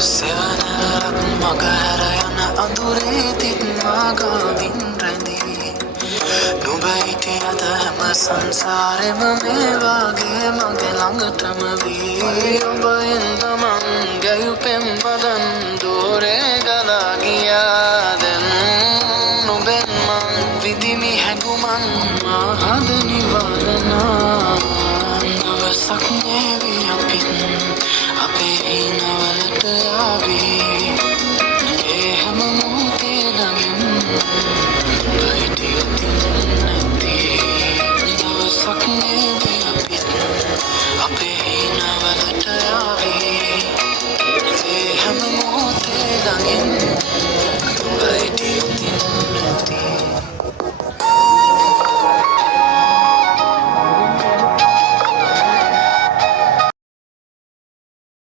සෙවනැල්ලක් මගහැර යන අඳුරේ තිත් මාගාවින් රැඳී නුඹ හිටියද හැම සංසාරෙම මේ වාගේ මගේ ළඟටම වී ඔබෙන් තමන් ගැයු පෙම් පදන් දෝරේ ගලා ගියා දැන් නුඹෙන් මං විදිමි හැඟුමන් මාහද නිවලනා දවසක් නේවි අපිත් අපේ